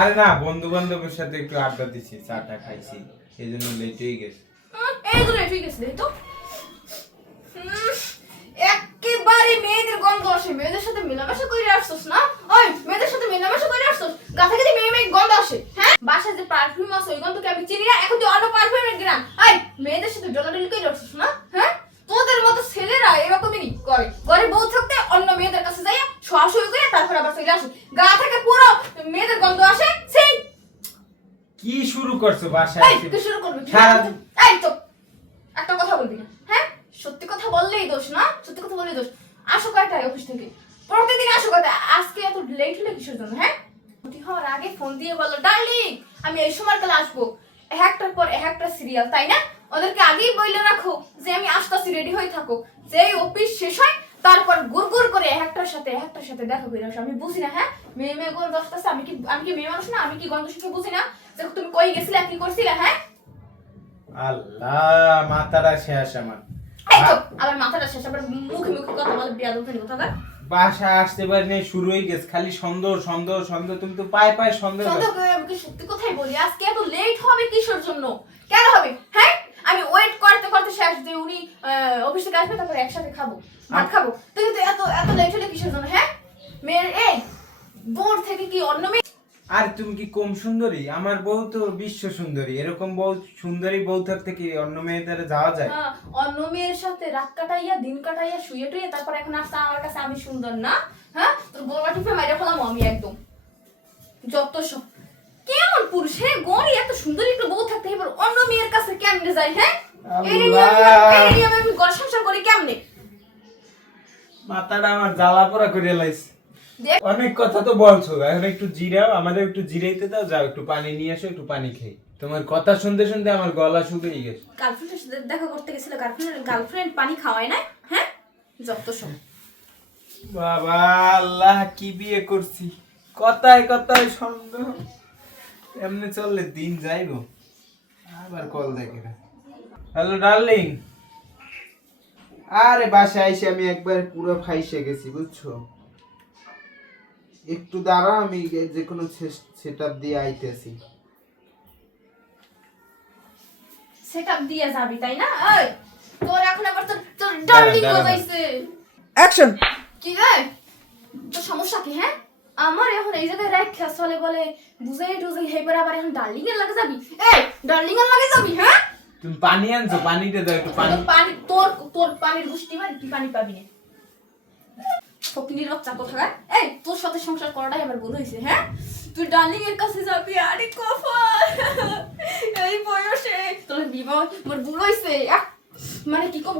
আরে না বন্ধু বান্ধবের সাথে একটু আড্ডা দিছি চাটা খাইছি সেই জন্য লেট হয়ে গেছে। উম, এই তো ঠিক আছে তো। একেবারে মেয়েদের গন্ধ আসে মেয়েদের সাথে মেলামেশা করে আসছস না? ওই মেয়েদের সাথে মেলামেশা করে আসছস? গা থেকে যে মেয়ে মেয়ে গন্ধ আসে হ্যাঁ? বাসায় যে পারফিউম আছে ওই গন্ধকে আমি চিনি না এখন তুই অন্য পারফিউমের গ্রাম। ওই মেয়েদের সাথে ডলাডলি করে আসছস না হ্যাঁ তোদের মতো ছেলেরা এরকমই করে ঘরে বউ থাকতে অন্য মেয়েদের কাছে যাই সরাসরি করে তারপর আবার চলে আসে গা থেকে পুরো মেয়েদের গন্ধ আসে সেই কি শুরু করছ বাসায় এই? তুই শুরু করবি? সারাদিন- এই তো একটা কথা বলবি না হ্যাঁ? সত্যি কথা বললেই দোষ না সত্যি কথা বললেই দোষ। আসো কয়টায় অফিস থেকে? প্রতিদিন আসো কয়টা আজকে এত লেট হলে কিসের জন্য হ্যাঁ? ছুটি হওয়ার আগে ফোন দিয়ে বলল ডার্লিং আমি এই সময় কাল আসব। একটার পর একটা সিরিয়াল তাই না? ওদেরকে আগেই বইলে রাখো যে আমি আসতেছি রেডি হয়ে থাকো। যেই অফিস শেষ হয় তারপর গুড় গুড় করে একটার সাথে একটার সাথে দেখা করে আসো আমি বুঝি না হ্যাঁ? মেয়ে মেয়ে আমি কি আমি কি মেয়ে মানুষ না? আমি কি গন্ধ শিখে বুঝি না? যে তুমি কই গেছিলে কি করছিলে হ্যাঁ? আল্লাহ মাথাটা শেষ আমার। আবার মাথাটা শেষ আবার মুখে মুখে কথা বলে বিয়া দোকানি কথা। কর বাসায় আসতে শুরু হয়ে গেছে খালি সন্দেহ সন্দেহ সন্দেহ তুমি তো পায়ে পায়ে সন্দেহ সন্দেহ করে সত্যি কথাই বলি? আজকে এত লেট হবে কিসের জন্য? কেন হবে? হ্যাঁ? আমি ওয়েট করতে করতে শেষ যে উনি অফিস থেকে আসবে তারপর একসাথে খাব। ভাত খাব। তো কিন্তু এত এত লেট হলে কিসের জন্য হ্যাঁ? মেয়ের এই বোর থেকে কি অন্য মেয়ে আর তুমি কি কম সুন্দরী? আমার বউ তো বিশ্ব সুন্দরী। এরকম বউ সুন্দরী বউ থাকতে কি অন্য মেয়েদের যাওয়া যায়? হ্যাঁ, অন্য মেয়ের সাথে রাত কাটাইয়া দিন কাটাইয়া শুয়ে টুয়ে তারপর এখন আসতে আমার কাছে আমি সুন্দর না। হ্যাঁ? তোর গোলা টিপে মাইরে ফেলাম আমি একদম। যত সব কেমন পুরুষ হ্যাঁ? গড়ি এত সুন্দর একটা বউ থাকতে এবার অন্য মেয়ের কাছে কেমনে যাই হ্যাঁ? এই নিয়ে আমি- সংসার করি কেমনে? মাথাটা আমার জ্বালা পোড়া করে লাইছে। অনেক কথা তো বলছো এখন একটু জিরাও আমাদের একটু জিরাইতে দাও যাও একটু পানি নিয়ে আসো একটু পানি খেয়ে। তোমার কথা শুনতে শুনতে আমার গলা শুকিয়ে গেছে। গার্লফ্রেন্ডের সাথে দেখা করতে গেছিল গার্লফ্রেন্ড গার্লফ্রেন্ড পানি খাওয়ায় না হ্যাঁ? যত সব। বাবা আল্লাহ কি বিয়ে করছি? কথায় কথায় সন্দেহ। এমনি চললে দিন যাইব। আবার কল দেখে হ্যালো ডার্লিং আরে বাসায় এসে আমি একবার পুরো ফাইসে গেছি বুঝছ? একটু দাঁড়াও আমি যে কোনো সেট আপ দিয়ে আইতেছি। সেটআপ দিয়ে যাবি তাই না? এই তোর এখন আবার তোর তোর ডার্লিং দাঁড়া, দাঁড়া। বাজাইছে অ্যাকশন কি রে? তোর সমস্যা কি হ্যাঁ? আমার এখন এই জায়গায় রাখা চলে বলে বুঝাই টুজাই হেবার আবার এখন ডার্লিং এর লাগে যাবি? এই ডার্লিং এর লাগে যাবি হ্যাঁ? তুমি পানি আনছো পানিটা দাও একটু পানি। পানি তোর তোর পানির গুষ্টি মারি তুই পানি পাবি না। ফকিনির বাচ্চা কোথাকার? এই তোর সাথে সংসার করাটাই আমার ভুল হয়েছে হ্যাঁ? তুই ডার্লিং এর কাছে যাবি আরে কফার এই বয়সে। তোর বিবাহ মোর ভুল হয়েছে মানে কি কম?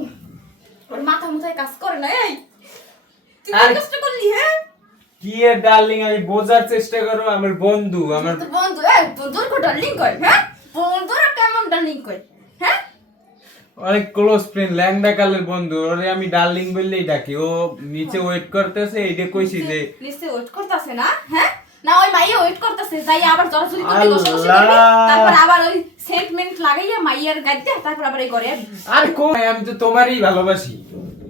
ওর মাথা মুথায় কাজ করে না এই! তুই কি কষ্ট করলি হ্যাঁ? কি এর ডার্লিং আমি বোঝার চেষ্টা করো আমার বন্ধু আমার বন্ধু এই বন্ধুর কো ডার্লিং কয় হ্যাঁ? বন্ধুর কেমন ডার্লিং কয়? অনেক ক্লোজ ফ্রেন্ড ল্যাংডা কালের বন্ধু ওরে আমি ডার্লিং বললেই ডাকি। ও নিচে ওয়েট করতেছে এইটা কইছি যে নিশ্চয় ওয়েট করতেছে না? হ্যাঁ? না ওই মাইয়া ওয়েট করতেছে যাই আবার ঘষাঘষি করবি আল্লাহ। তারপর আবার ওই সেন্টমেন্ট লাগাইয়া মাইয়ার গাইতে তারপর আবার এই আসবি। আর কই আমি তো তোমারই ভালোবাসি।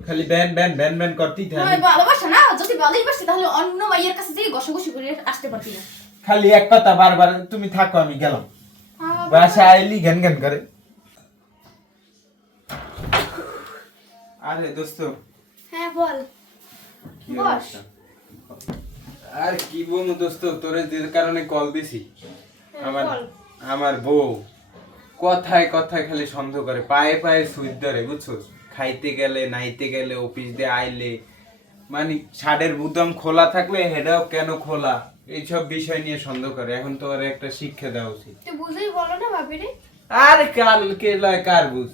খালি ব্যান ব্যান ব্যান ব্যান করতেই থাকি ভালোবাসা না? যদি ভালোবাসি তাহলে অন্য মাইয়ের কাছে যেয়ে ঘষাঘষি করে আসতে পারতি না। খালি এক কথা বারবার তুমি থাকো আমি গেলাম। বাসা আইলি ঘ্যান ঘ্যান করে। আরে দোস্ত। হ্যাঁ বল। বস। আর কি বলব দোস্ত তোরে যে কারণে কল দিছি আমার আমার বউ। কথায় কথায় খালি সন্দেহ করে পায়ে পায়ে সুইচ ধরে বুঝছ? খাইতে গেলে নাইতে গেলে অফিস দিয়ে আইলে মানে ছাদের বুদম খোলা থাকলে হেডাও কেন খোলা? এইসব বিষয় নিয়ে সন্দেহ করে এখন তো ওর একটা শিক্ষা দেওয়া উচিত। বুঝেই বলো না ভাবি রে আর কাল কে লয় কার বুঝ?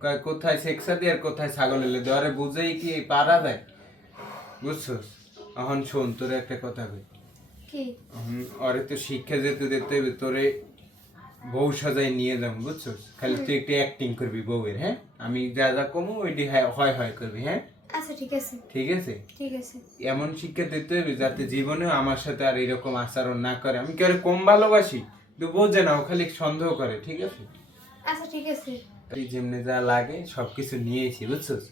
কোথায় সেক্সাদি আর কোথায় ছাগল এলে? ধরে বুঝেই কি পারা দেয় বুঝছস? এখন শোন তোর একটা কথা কই। তো শিক্ষা যেতে হবে তোরে বউ সাজাই নিয়ে যাম বুঝছস? খালি তুই একটু অ্যাক্টিং করবি বউয়ের হ্যাঁ? আমি যা যা কমু ওইটি হ্যাঁ- হয় হয় করবি হ্যাঁ? আচ্ছা ঠিক আছে। ঠিক আছে? ঠিক আছে। এমন শিক্ষা দিতে হবে যাতে জীবনেও আমার সাথে আর এরকম আচরণ না করে। আমি কি কম ভালোবাসি? তো বোঝে না ও খালি সন্দেহ করে ঠিক আছে? আচ্ছা ঠিক আছে। তুই যেমনি যা লাগে সবকিছু নিয়েছি বুঝছস?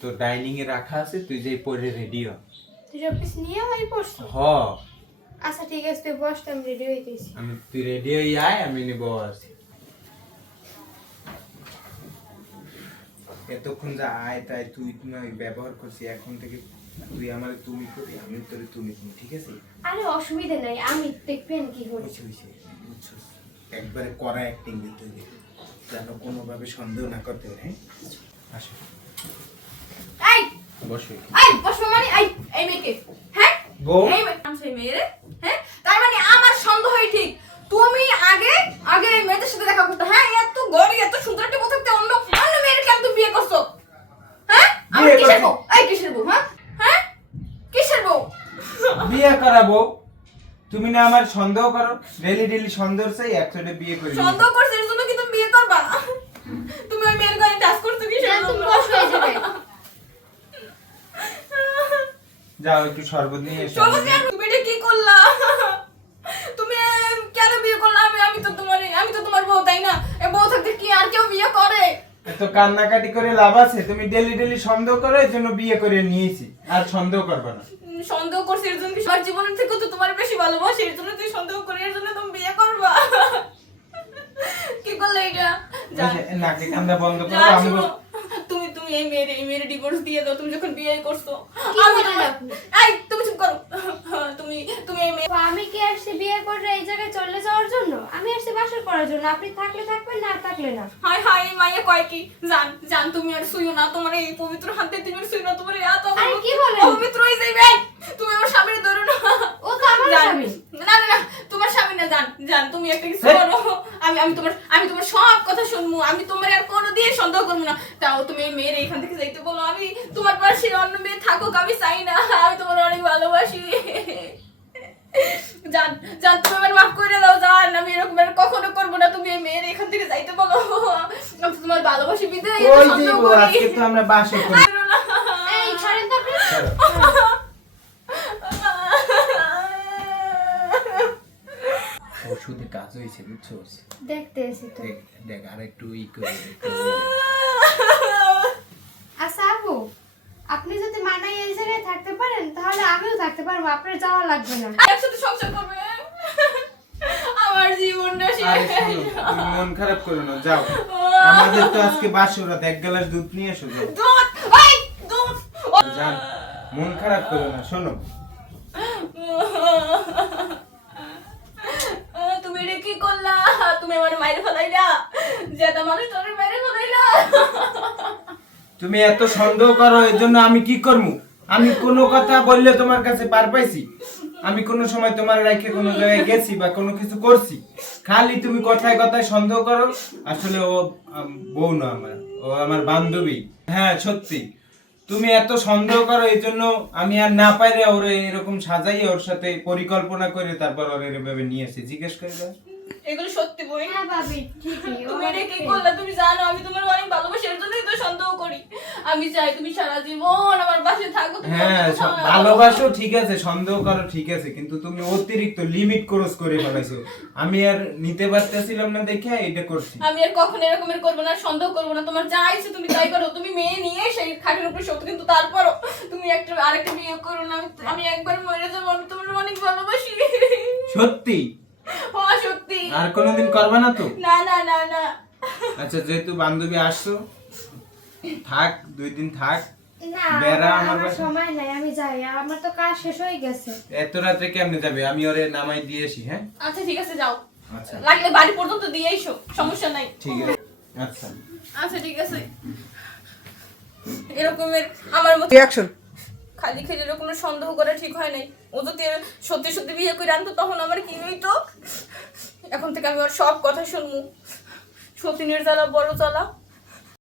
তো ডাইনিং এ রাখা আছে তুই যে পরে রেডি হ। তুই অফিস নিয়ে আমি পড়ছো হ। আচ্ছা ঠিক আছে তুই বস আমি রেডি হইতেছি আমি তুই রেডি হয়ে আয় আমি নিব আছি এতক্ষণ যা আয় তাই তুই নয় ব্যবহার করছি। এখন থেকে তুই আমার তুমি করি আমি তোর তুমি করি ঠিক আছে? আরে অসুবিধা নাই আমি দেখবেন কি করি। হয়েছে হয়েছে একবারে করা অ্যাক্টিং দিতে হবে। যেন কোনোভাবে সন্দেহ না করতে পারে হ্যাঁ? আসো। এই! বসো এই বসো মানে এই এই মেয়েকে। হ্যাঁ? বউ এই মেয়ে নাম সেই মেয়ে রে হ্যাঁ তার মানে আমার সন্দেহই ঠিক তুমি আগে আগে এই মেয়েদের সাথে দেখা করতে হ্যাঁ এত গড়ি এত সুন্দর একটা কথা থাকতে অন্য অন্য মেয়ের কেন তুমি বিয়ে করছ হ্যাঁ আমার বিয়ে কিসের করছি। বউ এই কিসের বউ হ্যাঁ হ্যাঁ কিসের বউ বিয়ে করাবো তুমি না আমার সন্দেহ করো ডেলি ডেলি সন্দেহ চাই একসাথে বিয়ে করি সন্দেহ করছে এর জন্য কি তুমি বিয়ে করবা? তুমি ওই মেয়ের গায়ে টাচ করছ কি না, তুমি বস হয়ে যাবে। যাও একটু শরবত নিয়ে এসো। তুমি এটা কি করলা? তুমি কেন বিয়ে করলা? আমি আমি তো তোমার আমি তো তোমার বউ তাই না? এ বউ থাকতে কি আর কেউ বিয়ে করে? এত কান্নাকাটি করে লাভ আছে। তুমি ডেলি ডেলি সন্দেহ করো এই জন্য বিয়ে করে নিয়েছি। আর সন্দেহ করবে না। সন্দেহ করছি এর জন্য কি আমার জীবনের থেকে তো তোমার বেশি ভালোবাসি? এর জন্য তুই সন্দেহ করি এর জন্য তুমি বিয়ে করবা? কি করলে এটা? এই কান্দা বন্ধ করো আমি তুমি তুমি এই মেয়ের এই মেয়ের ডিভোর্স দিয়ে দাও তুমি যখন বিয়ে করছ। আমি এই তুমি চুপ করো। তুমি তুমি এই মেয়ে আমি কি আসছি বিয়ে করে এই জায়গায় চলে যাওয়ার জন্য? আমি আসছি বাসর করার জন্য। আপনি থাকলে থাকবেন না থাকলে না। হাই হাই মাইয়া কয় কি? জান জান তুমি আর শুইও না তোমার এই পবিত্র হাতে তুমি আর শুইও না তোমার এই হাত কি বলেন? পবিত্র হয়ে যাইবে তুমি আমার স্বামীর ধরো না ও তো আমার জান, স্বামী। না না না তোমার স্বামী না জান জান তুমি একটা কিছু হেই। করো আমি আমি তোমার আমি তোমার সব কথা শুনব আমি তোমার আর কোনো দিয়ে সন্দেহ করব না। তাও তুমি এই মেয়ের এখান থেকে যাইতে বলো আমি তোমার পাশে অন্য মেয়ে থাকুক আমি চাই না আমি তোমার অনেক ভালোবাসি। জান জান তুমি আমার মাফ করে দাও জান আমি এরকম আর কখনো করব না তুমি এই মেয়ের এখান থেকে যাইতে বলো। আমি তোমার ভালোবাসি বিদায় আজকে তো আমরা বাসে করি এই ছাড়েন তো আপনি ছাড়ো। ওষুধে কাজ হয়েছে বুঝছ? দেখতে এসি তো। দেখ আর একটু ই করে। আচ্ছা আপু আপনি যদি মানাই এই জায়গায় থাকতে পারেন তাহলে আমিও থাকতে পারব আপনার যাওয়া লাগবে না। একসাথে সংসার করবে? আমার জীবনটা শেষ তুমি মন খারাপ করো না যাও। আমাদের তো আজকে বাসরাত এক গ্লাস দুধ নিয়ে এসো দুধ ওই দুধ। জান মন খারাপ করো না শোনো তুমি এটা কি করলা? তুমি আমার মায়ের ফেলাইলা। যেটা মানুষ তোর মেরে ফেলাইলা। তুমি এত সন্দেহ করো এর জন্য আমি কি করব আমি কোনো কথা বললে তোমার কাছে পার পাইছি? আমি কোনো সময় তোমার রাখে কোনো জায়গায় গেছি বা কোনো কিছু করছি? খালি তুমি কথায় কথায় সন্দেহ করো। আসলে ও বউ না আমার। ও আমার বান্ধবী। হ্যাঁ সত্যি। তুমি এত সন্দেহ করো, এই জন্য আমি আর না পাইলে ওরে এরকম সাজাই ওর সাথে পরিকল্পনা করে তারপর ওর এভাবে নিয়ে এসে জিজ্ঞেস করে। এগুলো সত্যি বই। হ্যাঁ ভাবি তুমি এটা কি ঠিক। তুমি জানো আমি তোমার অনেক ভালোবাসি এর জন্যই তো সন্দেহ করি। আমি চাই তুমি সারা জীবন আমার পাশে থাকো হ্যাঁ ভালোবাসো ঠিক আছে সন্দেহ করো ঠিক আছে কিন্তু তুমি অতিরিক্ত লিমিট ক্রস করে ফেলাইছো। আমি আর নিতে পারতেছিলাম না দেখে এটা করছি। আমি আর কখনো এরকমের করব না সন্দেহ করব না। তোমার যা ইচ্ছে তুমি তাই করো। তুমি মেয়ে নিয়ে সেই খাটের উপরে শক্ত কিন্তু তারপরও তুমি একটা আরেকটা বিয়ে করো না। আমি আমি একবার মরে যাব আমি তোমার অনেক ভালোবাসি। সত্যি? আর কোনোদিন করবে না তো? না না না না। আচ্ছা যেহেতু বান্ধবী আসছো থাক দুই দিন থাক। বেড়া আমার-। সময় নাই আমি যাই। আমার তো কাজ শেষ হয়ে গেছে। এত রাত্রে কেমনে যাবে? আমি ওরে নামাই দিয়েছি হ্যাঁ? আচ্ছা ঠিক আছে যাও। আচ্ছা। লাগলে বাড়ি পর্যন্ত দিয়ে এসো সমস্যা নাই। ঠিক আছে। আচ্ছা। আচ্ছা ঠিক আছে। এরকমের আমার মতো রিয়াকশন খালি খালি কোনো সন্দেহ করা ঠিক হয় নাই। ও তো সত্যি সত্যি বিয়ে করে আনতো, তখন আমার কি হইতো? এখন থেকে আমি ওর সব কথা শুনব। সতীনের জ্বালা, বড় জ্বালা।